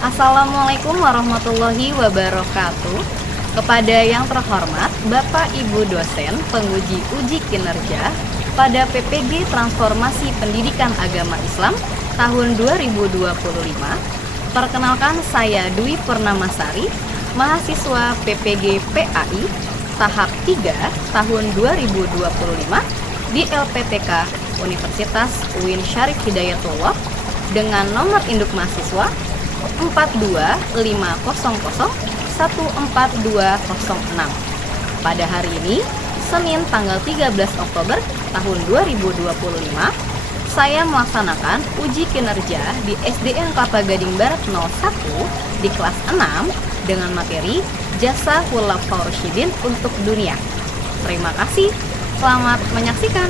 Assalamualaikum warahmatullahi wabarakatuh. Kepada yang terhormat Bapak Ibu dosen penguji uji kinerja pada PPG Transformasi Pendidikan Agama Islam tahun 2025. Perkenalkan, saya Dwi Purnamasari, mahasiswa PPG PAI tahap 3 tahun 2025 di LPTK Universitas UIN Syarif Hidayatullah dengan nomor induk mahasiswa 42500142006. Pada hari ini, Senin tanggal 13 Oktober tahun 2025, saya melaksanakan uji kinerja di SDN Kelapa Gading Barat 01 di kelas 6 dengan materi Jasa Khulafaur Rasyidin untuk dunia. Terima kasih, selamat menyaksikan.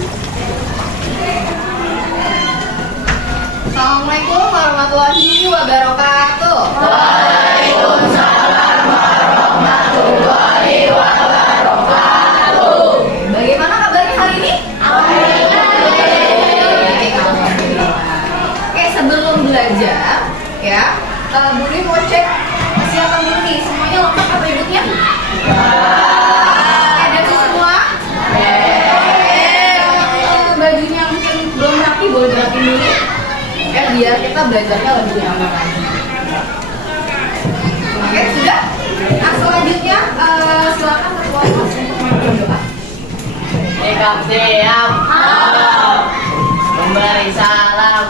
Assalamualaikum warahmatullahi wabarakatuh. Waalaikumsalam warahmatullahi wabarakatuh. Bagaimana kabarnya hari ini? Alhamdulillah. Oke, sebelum belajar ya, Bu Dwi mau cek kesiapan dulu nih. Semuanya lengkap apa ibunya? Ada semua? Bajunya mungkin belum rapi, boleh dirapin dulu. Biar kita belajarnya lebih nyaman lagi. Oke, sudah? Nah, selanjutnya silakan ketua kelas untuk berdoa. Sikap siap. Memberi salam.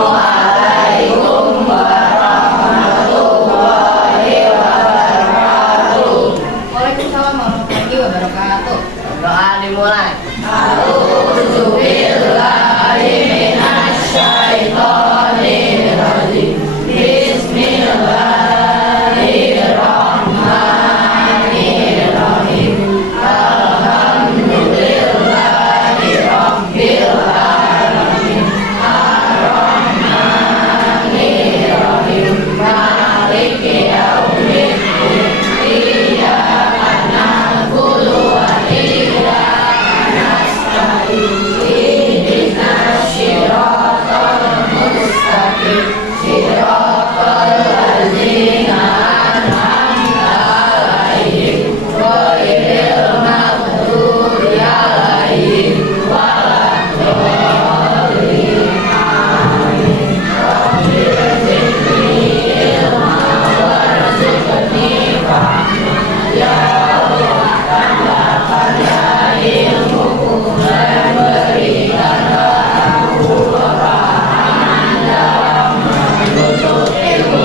Assalamualaikum warahmatullahi wabarakatuh. Waalaikumsalam warahmatullahi wabarakatuh. Doa dimulai. A'udzubillahiminasyaitonirrajim. Bismillahirrahmanirrahim. Alhamdulillahi rabbil alamin. Ar-Rahmanirrahim. Maliki yaumiddin. Iyyaka na'budu wa iyyaka nasta'in. Ihdinas siratal mustaqim. Siratal ladzina an'amta 'alaihim ghairil maghdubi 'alaihim waladdallin. Amin. Rabbil zidni ilma warzuqni fahma. Ya Allah, tambahkanlah ilmuku dan berikanlah aku kepahaman dalam menuntut ilmu.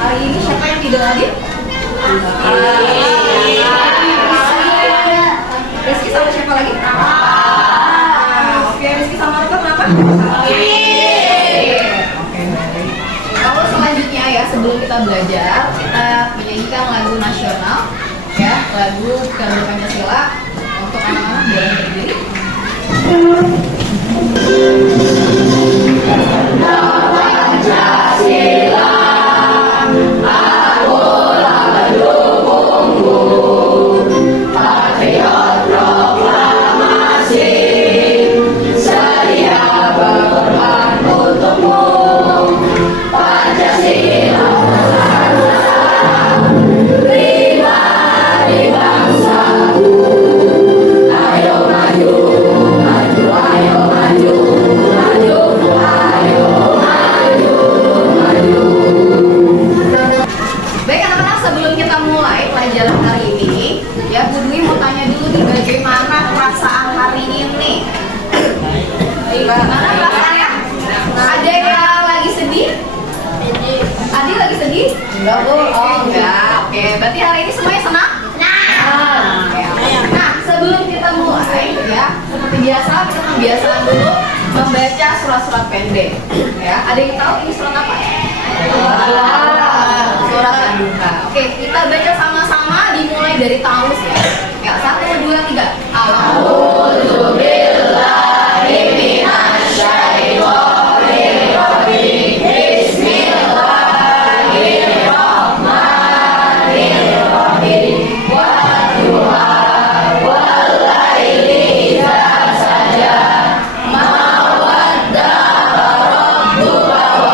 Hari ini siapa yang tidak hadir? Rizky sama siapa lagi? Oke, Rizky sama Rika kenapa? Oke, baik. Kalau selanjutnya ya, sebelum kita belajar, kita menyanyikan lagu nasional ya, lagu Garuda Pancasila. Untuk anak-anak boleh berdiri. Baik anak-anak, sebelum kita mulai pelajaran hari ini, ya Bu Dwi mau tanya dulu nih, bagaimana perasaan hari ini? Bagaimana perasaannya? Ada yang lagi sedih? Adi lagi sedih? Enggak Bu, oh enggak. Oke, berarti hari ini semuanya senang? Senang. Nah, sebelum kita mulai ya, seperti biasa kita kebiasaan dulu membaca surat-surat pendek. Ya, ada yang tahu ini surat apa? Surat An-Duha. Oke, kita baca sama-sama dimulai dari Taus ya. Ya, 1, 2, 3. A'udzubillahi minasyaitonirrajim. Bismillahirrahmanirrahim. Wadduha wal laili idza saja. Ma wadda'a rabbuka wa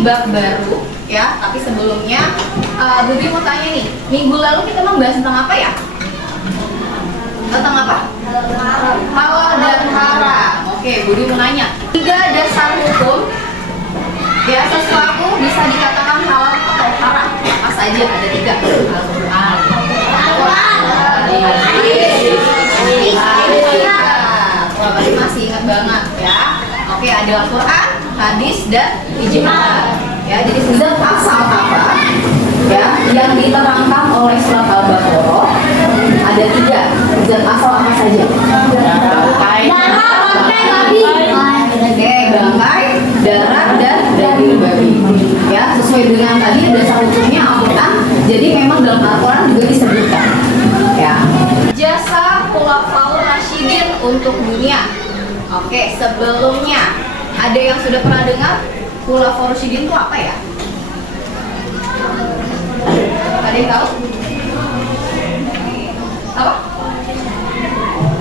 di bab baru ya, tapi sebelumnya Budi mau tanya nih, minggu lalu kita membahas tentang apa ya? Tentang apa? Halal dan haram. Oke, Budi mau nanya, 3 dasar hukum ya sesuatu bisa dikatakan halal atau haram, apa saja? Ada 3. Wah, berarti masih ingat banget ya. Oke, ada Al-Quran, hadis, dan ijma. Ya, jadi zat asal apa ya yang diterangkan oleh surat Al-Baqarah ada 3. Zat asal apa saja? Bangkai, darah, dan daging babi. Ya, sesuai dengan tadi dasar hukumnya Al-Quran. Jadi memang dalam Al-Quran juga disebutkan. Ya. Jasa Khulafaur Rasyidin untuk dunia. Oke, sebelumnya ada yang sudah pernah dengar Khulafaur Rasyidin itu apa ya? Ada yang tahu? Apa?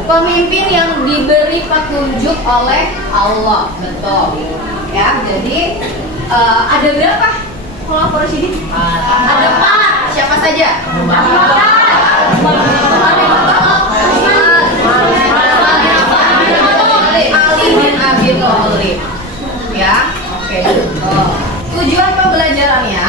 Pemimpin yang diberi petunjuk oleh Allah, betul. Ya, jadi ada berapa Khulafaur Rasyidin? Ada 4. Siapa saja? Ali bin Abi Thalib. Ya, oke. Tujuan pembelajarannya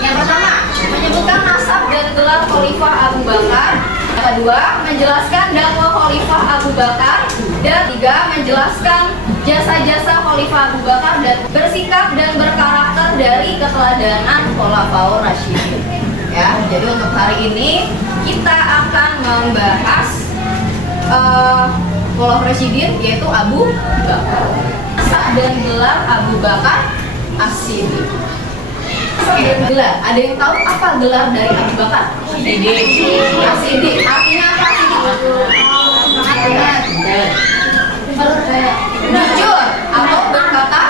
yang pertama menyebutkan nasab dan gelar Khalifah Abu Bakar. Yang kedua menjelaskan dakwah Khalifah Abu Bakar. Dan 3 menjelaskan jasa-jasa Khalifah Abu Bakar dan bersikap dan berkarakter dari keteladanan Khulafaur Rasyidin. Ya, jadi untuk hari ini kita akan membahas Khulafaur Rasyidin yaitu Abu Bakar. Nasab dan gelar Abu Bakar As-Siddiq. Gelar, ada yang tahu apa gelar dari Abu Bakar? As-Siddiq. Artinya apa jujur atau berkata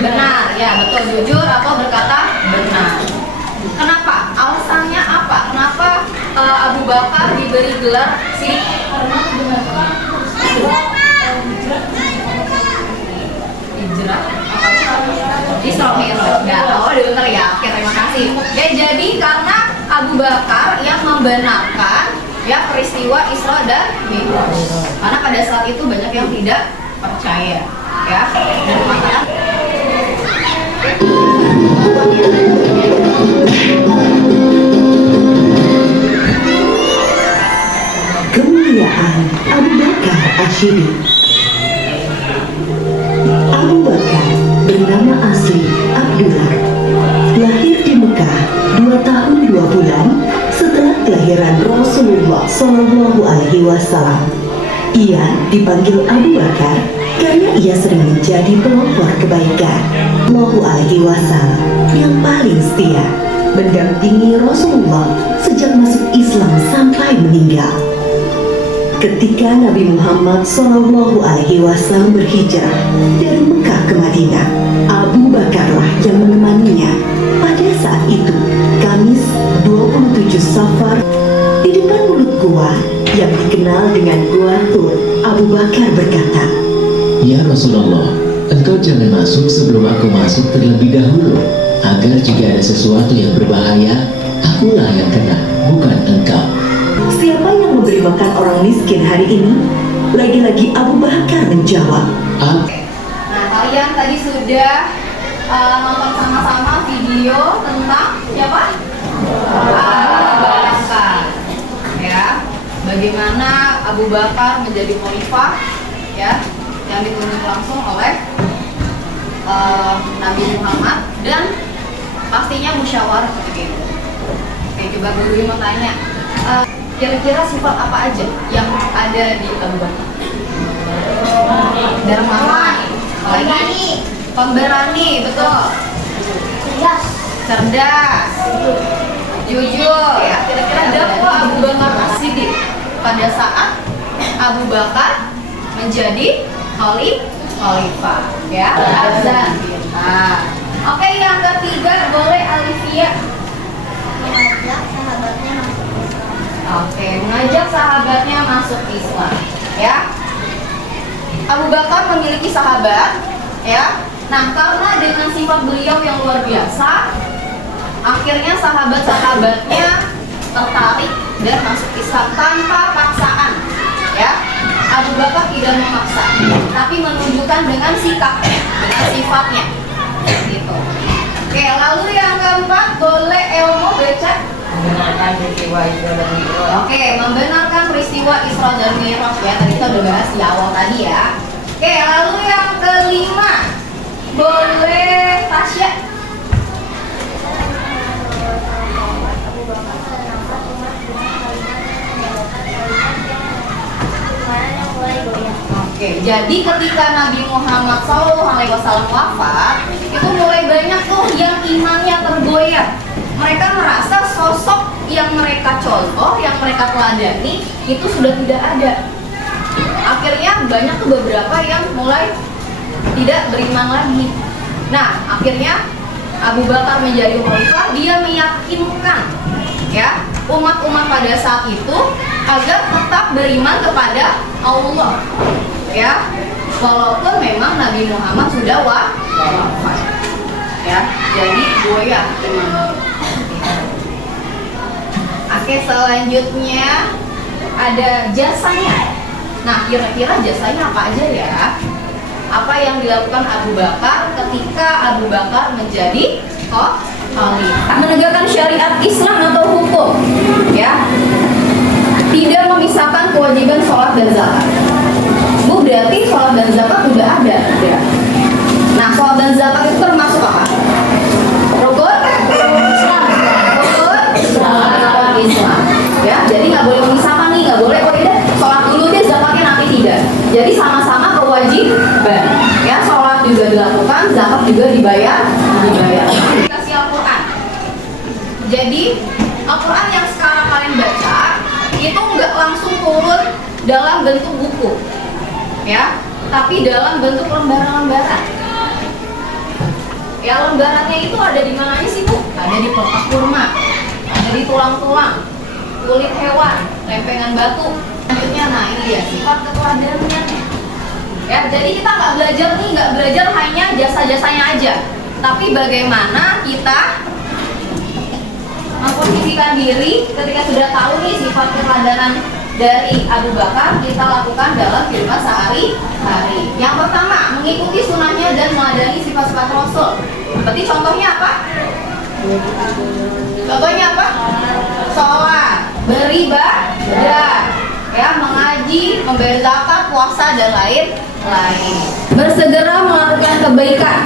benar. Ya, betul, jujur atau berkata benar. Kenapa? Alasannya apa? Kenapa Abu Bakar diberi gelar Siddiq? Hijrah Isra Mi'raj. Oh, dengar ya. Oke, terima kasih. Ya, jadi karena Abu Bakar yang membenarkan ya peristiwa Isra dan Mi'raj. Karena pada saat itu banyak yang tidak percaya, ya. Dan makanan kemuliaan Abu Bakar As-Siddiq. Abu Bakar bernama asli Abdullah, lahir di Mekah 2 tahun 2 bulan setelah kelahiran Rasulullah SAW. Ia dipanggil Abu Bakar karena ia sering menjadi pelopor kebaikan SAW yang paling setia, mendampingi Rasulullah sejak masuk Islam sampai meninggal. Ketika Nabi Muhammad SAW berhijrah dari Mekah ke Madinah, Abu Bakarlah yang menemaninya. Pada saat itu, Kamis 27 Safar, di depan mulut gua yang dikenal dengan Gua Tur, Abu Bakar berkata, "Ya Rasulullah, engkau jangan masuk sebelum aku masuk terlebih dahulu, agar jika ada sesuatu yang berbahaya, akulah yang kena, bukan engkau." Siapa yang memberi makan orang miskin hari ini? Lagi-lagi Abu Bakar menjawab, Nah, kalian tadi sudah nonton sama-sama video tentang siapa? Abu Bakar. Ya, bagaimana Abu Bakar menjadi khalifah ya, yang ditunjuk langsung oleh Nabi Muhammad dan pastinya musyawarah seperti itu. Oke, coba Guru mau tanya, kira-kira sifat apa aja yang ada di Abu Bakar? Dermawan, lagi pemberani, betul. Cerdas, jujur. Ya, kira-kira dakwah Abu Bakar As-Siddiq pada saat Abu Bakar menjadi khalifah, ya. Azan. Oke, yang ketiga boleh Alivia. Oke, mengajak sahabatnya masuk Islam, ya. Abu Bakar memiliki sahabat, ya, Nah, karena dengan sifat beliau yang luar biasa, akhirnya sahabat-sahabatnya tertarik dan masuk Islam tanpa paksaan. Ya, Abu Bakar tidak memaksa, tapi menunjukkan dengan sikapnya, dengan sifatnya. Gitu. Oke, lalu yang keempat, boleh Elmo baca? Membenarkan peristiwa Isra dan Mi'raj. Oke, membenarkan peristiwa Isra dan Mi'raj ya. Tadi kita udah bahas di awal tadi ya. Oke, lalu yang kelima, boleh Tasya? Oke, jadi ketika Nabi Muhammad SAW wafat, itu mulai banyak tuh yang imannya tergoyah. Mereka merasa sosok yang mereka contoh, yang mereka teladani itu sudah tidak ada. Akhirnya banyak tuh beberapa yang mulai tidak beriman lagi. Nah, akhirnya Abu Bakar menjadi khalifah, dia meyakinkan ya umat-umat pada saat itu agar tetap beriman kepada Allah. Ya, walaupun memang Nabi Muhammad sudah wafat. Ya, jadi goyah iman. Oke, selanjutnya ada jasanya. Nah, kira-kira jasanya apa aja ya? Apa yang dilakukan Abu Bakar ketika Abu Bakar menjadi khalifah? Menegakkan syariat Islam atau hukum, ya. Tidak memisahkan kewajiban sholat dan zakat. Bu, berarti sholat dan zakat udah ada, ya. Nah, sholat dan zakat itu termasuk apa? Rukun Islam. Rukun Islam. Ya, jadi nggak boleh memisahkan nih, nggak boleh kok ya sholat dulu deh, zakatnya nanti tidak. Jadi sama-sama kewajiban. Ya, sholat juga dilakukan, zakat juga dibayar. Dikasih Al-Quran. Jadi Al-Quran yang sekarang kalian baca itu nggak langsung turun dalam bentuk buku, ya, tapi dalam bentuk lembaran-lembaran. Ya, lembarannya itu ada di mana sih, Bu? Ada di pelepah kurma, ada di tulang-tulang, kulit hewan, lempengan batu. Selanjutnya, nah ini dia sifat keteladanan. Ya, jadi kita nggak belajar hanya jasa-jasanya aja, tapi bagaimana kita memposisikan diri ketika sudah tahu nih sifat keteladanan dari Abu Bakar, kita lakukan dalam kehidupan sehari-hari. Yang pertama, mengikuti sunnahnya dan meladani sifat-sifat Rasul. Berarti contohnya apa? Contohnya apa? Sholat, beribadah, ya, mengaji, membayar zakat, puasa dan lain-lain. Bersegera melakukan kebaikan,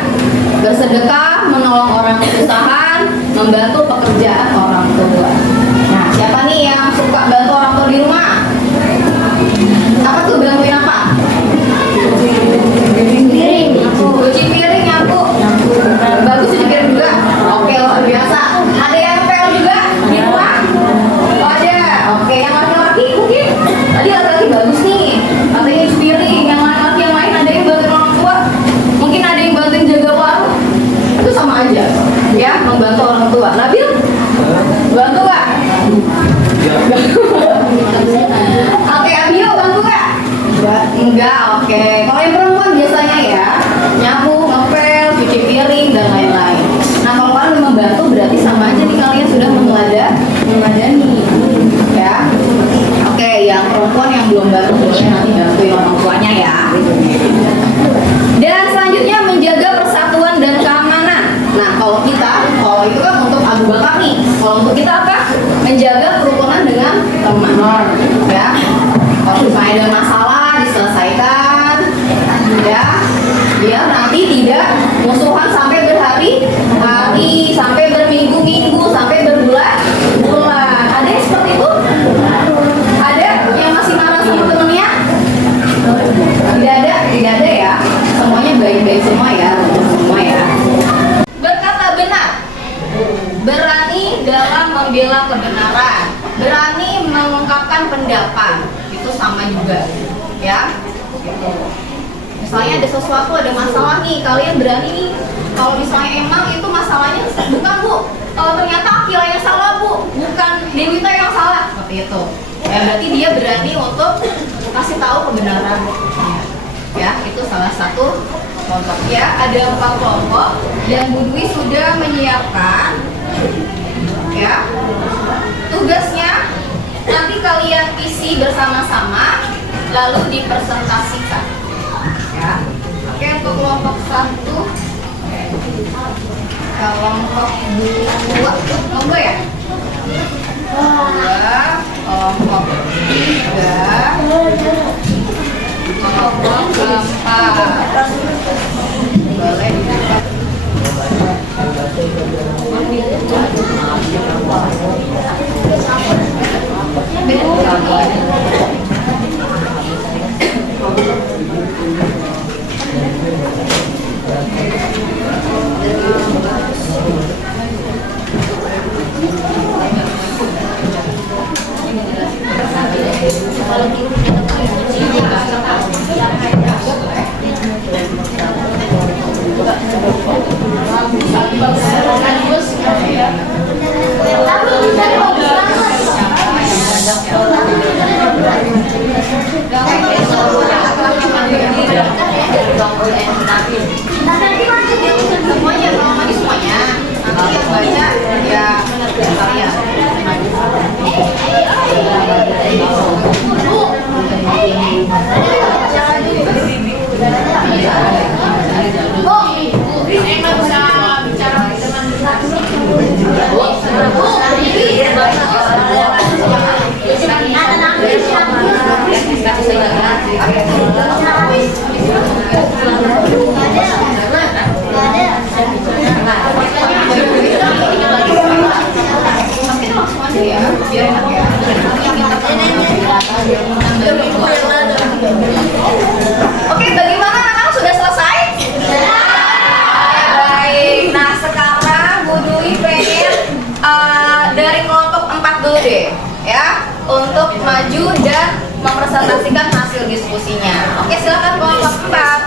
bersedekah, menolong orang kesusahan, membantu pekerjaan orang tua. Nah, siapa nih yang suka bantu orang tua di rumah? Apa tuh, bantuin apa? Cuci piring, nyapu. Bagus cuci piring juga. Oke, luar biasa. Ada yang pel juga di rumah? Oh, ada. Oke, yang laki-laki mungkin tadi laki-laki bagus nih, katanya cuci piring. Yang laki-laki yang lain ada yang bantuin orang tua, mungkin ada yang bantuin jaga warung. Itu sama aja, ya, membantu orang tua. Nabil, bantu gak? Oke, Abio, bantu gak? Enggak, oke. Kalau yang perempuan biasanya ya, nyapu, ngepel, cuci piring, dan lain-lain. Nah, kalau kalian membantu berarti sama aja nih, kalian sudah meneladani. Ya. Oke, yang perempuan yang belum bantu boleh nanti bantuin orang tuanya ya. Dan selanjutnya menjaga persatuan dan keamanan. Nah, kalau itu kan untuk Abu Bakar nih. Kalau untuk kita apa? Menjaga kerukunan dengan teman. Ya. Kalau misalnya ada masalah diselesaikan, ya. Biar nanti tidak musuhan sampai berhari-hari, sampai berminggu-minggu, sampai berbulan-bulan. Ada yang seperti itu? Ada yang masih marah sama temennya? Tidak ada ya. Semuanya baik-baik semua ya, semua ya. Berkata benar, berani dalam membela kebenaran, berani mengungkapkan pendapat, itu sama juga, ya. Misalnya ada sesuatu, ada masalah nih, kalian berani nih. Kalau misalnya emang itu masalahnya bukan Bu, kalau ternyata Akila yang salah Bu, bukan Dewita yang salah, seperti itu. Ya, berarti dia berani untuk kasih tahu kebenaran. Ya, itu salah satu Ya, ada 4 kelompok dan Bu Dwi sudah menyiapkan ya. Tugasnya nanti kalian isi bersama-sama lalu dipresentasikan. Ya. Oke, untuk kelompok 1, kelompok 2, kelompok ya? 2, kelompok 3, kelompok 4. Boleh dibuka. Semuanya, kalau semuanya nanti yang banyak ya kalian. Oke, bagaimana anak sudah selesai? Baik. Nah, sekarang Bu Dwi pengen dari kelompok 4 dulu deh, ya, untuk maju dan mempresentasikan hasil diskusinya. Oke, silakan kelompok 4.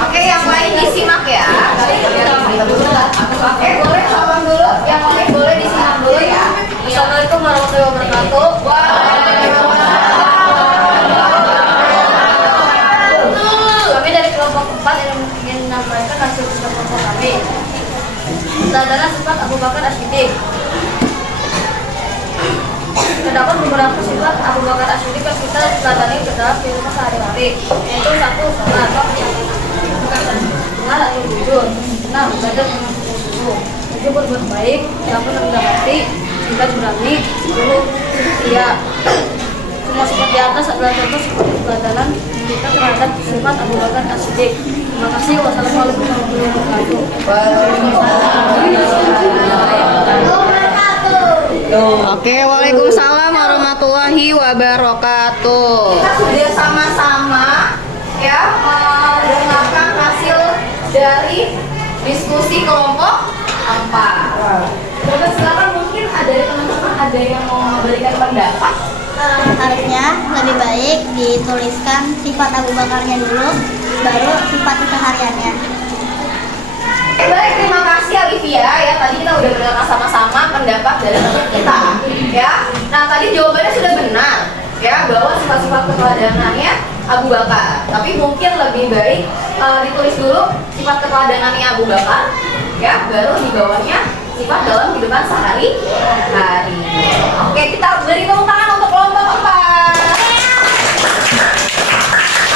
Oke, yang lain disimak ya. Oke, boleh salam dulu. Yang lain boleh disimak dulu ya. Assalamualaikum warahmatullahi wabarakatuh. Kami dari kelompok 4 yang ingin menyampaikan hasil kelompok kami. Adalah sifat Abu Bakar As-Siddiq. Terdapat beberapa sifat Abu Bakar As-Siddiq yang kita teladani ke dalam kehidupan sehari-hari, yaitu 1. Salat, 2. atau jujur, 6. Belajar dengan sungguh-sungguh, 7. Berbuat baik, 8. Rendah hati, 9. Berani, 10. Setia. Semua sifat di atas adalah contoh seperti peladanan kita terhadap sifat Abu Bakar As-Siddiq. Terima kasih. Wassalamualaikum warahmatullahi wabarakatuh. Oke, waalaikumsalam warahmatullahi wabarakatuh. Kita sudah sama-sama ya mendengarkan hasil dari diskusi kelompok 4. Coba silakan, mungkin ada teman-teman ada yang mau memberikan pendapat. Harusnya lebih baik dituliskan sifat Abu Bakarnya dulu, baru sifat kesehariannya. Baik, terima kasih Olivia ya. Tadi kita udah mendengar sama-sama pendapat dari teman kita ya. Nah, tadi jawabannya sudah benar ya, bahwa sifat-sifat keteladanannya Abu Bakar. Tapi mungkin lebih baik ditulis dulu sifat keteladanannya Abu Bakar ya, baru di bawahnya sifat dalam kehidupan sehari-hari. Oke, kita beri tepuk tangan untuk kelompok 4.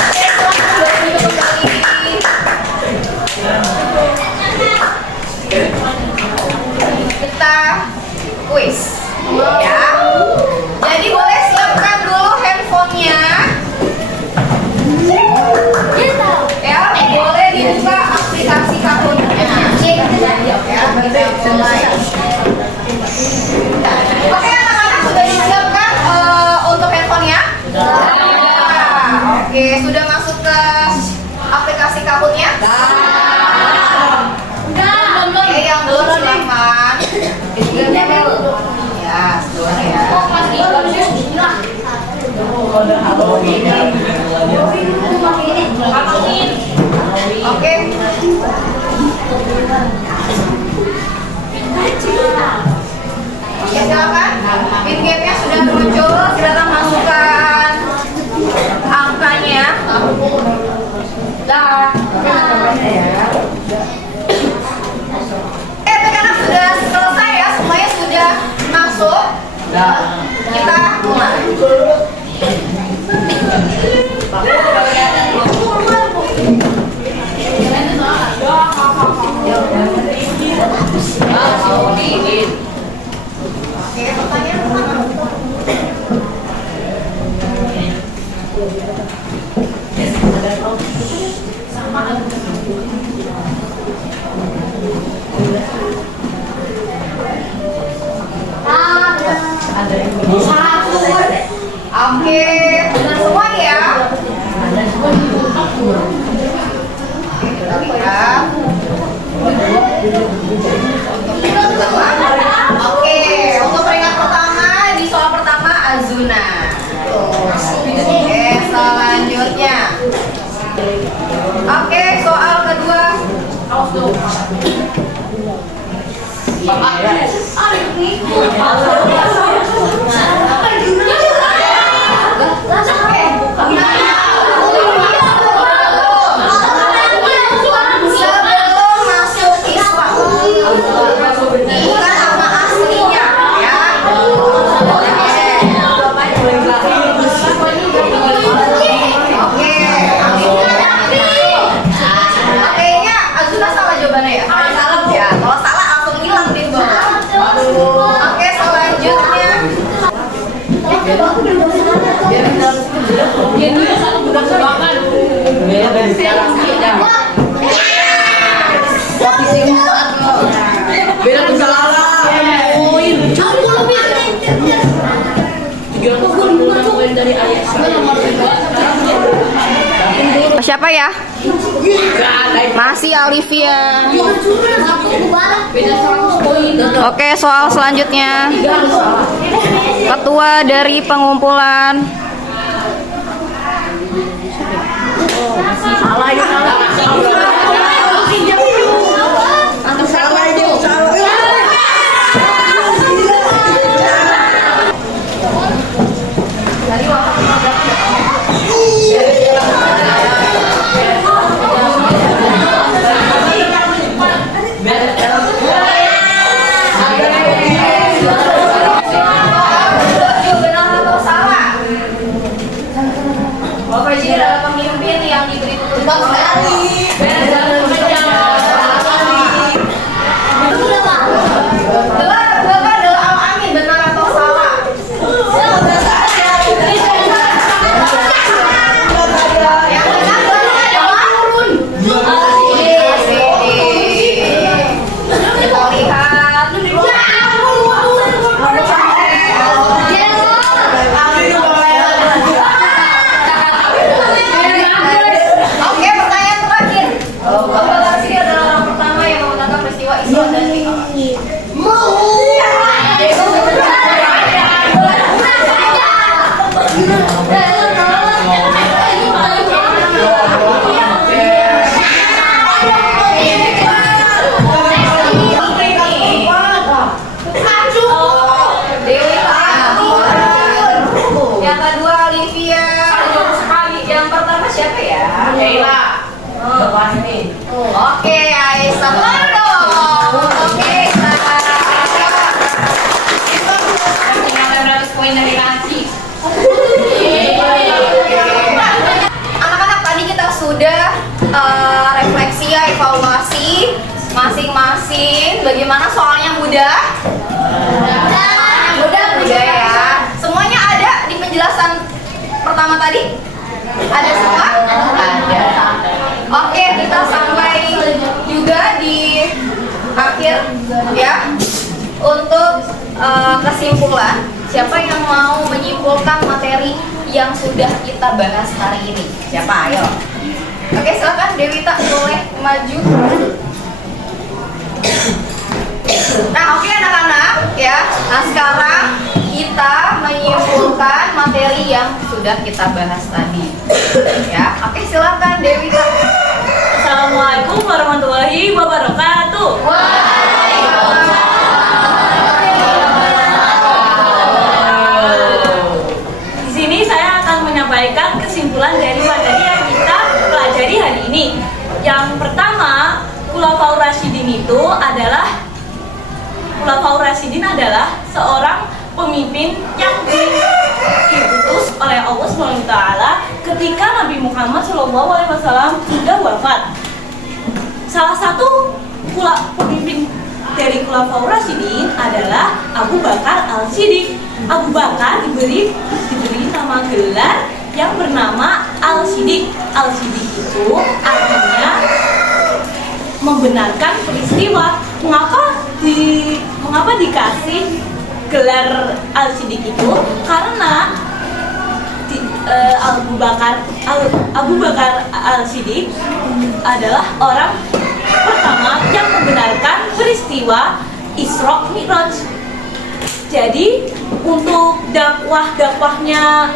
Oke, silakan duduk kembali. Kita kuis ya. Jadi boleh siapkan dulu handphonenya ya, boleh dibuka aplikasi Kahoot-nya ya, kita mulai. Oke, anak-anak sudah disiapkan untuk handphonenya? Oke, sudah masuk ke aplikasi Kahoot-nya? Oke, yang belum silakan. Ya, duluan ya. Oke. Oke, silakan. Pin-gamenya sudah muncul, silakan masukkan angkanya. Dah. Karena sudah selesai ya, semuanya sudah masuk. Kita mulai. Oke, pertanyaan pertama. Oke, benar semua ya. Kita lihat. Oke, untuk peringkat pertama di soal pertama Azuna. Oke, selanjutnya. Oke, soal kedua. Sebelum masuk Islam, bukan nama aslinya ya. Kayaknya Azuna salah jawabannya ya. Salah ya. Kalau salah langsung hilang di bawah. Oke, selanjutnya. Siapa ya? Masih Olivia. Oke, soal selanjutnya. Ketua dari pengumpulan. Benar atau salah? Bapak Ji adalah pemimpin yang diberi tugas. Oke, Aisyah dong. Oke, poin dari Nancy. Anak-anak, tadi kita sudah refleksi ya, evaluasi masing-masing. Bagaimana soalnya mudah? Mudah ya. Semuanya ada di penjelasan pertama tadi? Ada semua? Ada. Oke, kita sampai juga di akhir ya. Untuk kesimpulan, siapa yang mau menyimpulkan materi yang sudah kita bahas hari ini? Siapa? Ayo. Oke, silakan Dewita boleh maju. Nah, oke anak-anak ya. Nah, sekarang kita menyimpulkan materi yang sudah kita bahas tadi. Ya, oke silakan Dewita. Assalamualaikum warahmatullahi wabarakatuh. kesimpulan dari materi yang kita pelajari hari ini. Yang pertama, Khulafaur Rasyidin adalah seorang pemimpin yang diutus oleh Allah SWT ketika Nabi Muhammad SAW sudah wafat. Salah satu pemimpin dari Khulafaur Rasyidin adalah Abu Bakar Al-Siddiq. Abu Bakar diberi nama gelar yang bernama Al-Siddiq. Al-Siddiq itu artinya membenarkan peristiwa. Mengapa dikasih gelar Al-Siddiq itu? Karena Abu Bakar Al-Siddiq adalah orang pertama yang membenarkan peristiwa Isra Mi'raj. Jadi untuk dakwahnya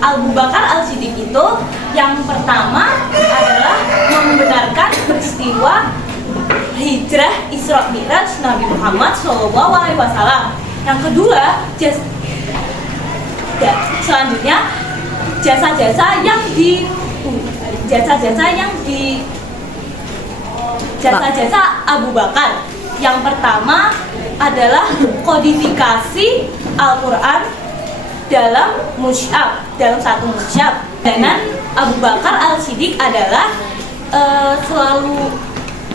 Abu Bakar Al-Siddiq itu yang pertama adalah membenarkan peristiwa hijrah Isra Mi'raj Nabi Muhammad SAW. Yang kedua, selanjutnya jasa-jasa Abu Bakar. Yang pertama adalah kodifikasi Al-Quran dalam satu mushaf. Dan Abu Bakar Al-Siddiq adalah selalu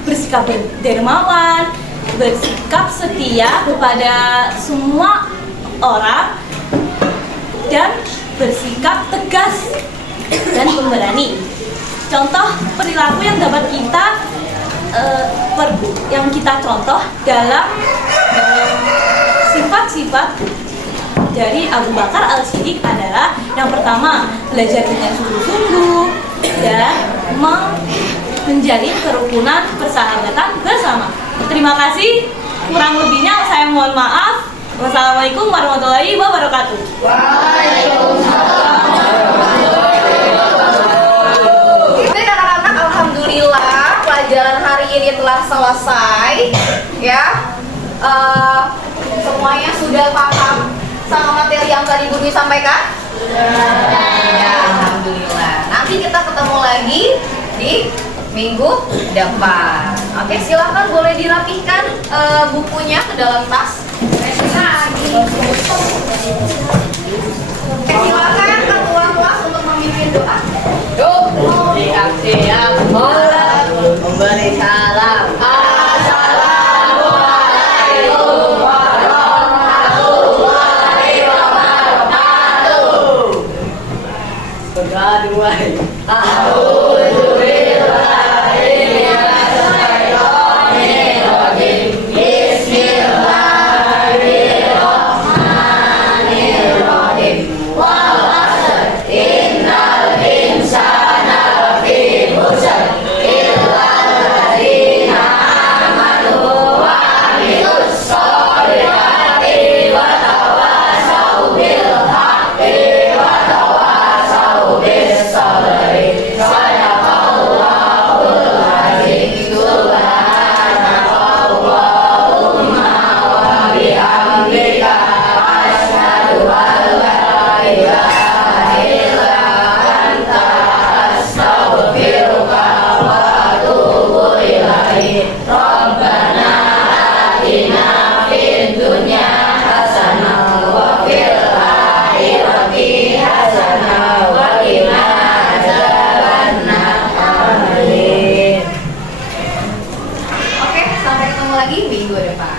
bersikap dermawan, bersikap setia kepada semua orang, dan bersikap tegas dan pemberani. Contoh perilaku yang dapat kita contoh dalam sifat-sifat dari Abu Bakar Al-Siddiq adalah yang pertama, belajar dengan sungguh-sungguh dan menjalin kerukunan persahabatan bersama. Terima kasih. Kurang lebihnya saya mohon maaf. Wassalamualaikum warahmatullahi wabarakatuh. Oke anak-anak, alhamdulillah pelajaran hari ini telah selesai. Ya, semuanya sudah paham sama materi yang tadi Bu Dwi sampaikan? Ya, alhamdulillah. Nanti kita ketemu lagi di minggu depan. Oke, silakan boleh dirapihkan bukunya ke dalam tas. Oke, silakan ketua kelas untuk memimpin doa. Siap-siap memberi salam. Assalamualaikum warahmatullahi wabarakatuh. Berdoa. Oke, sampai ketemu lagi minggu depan.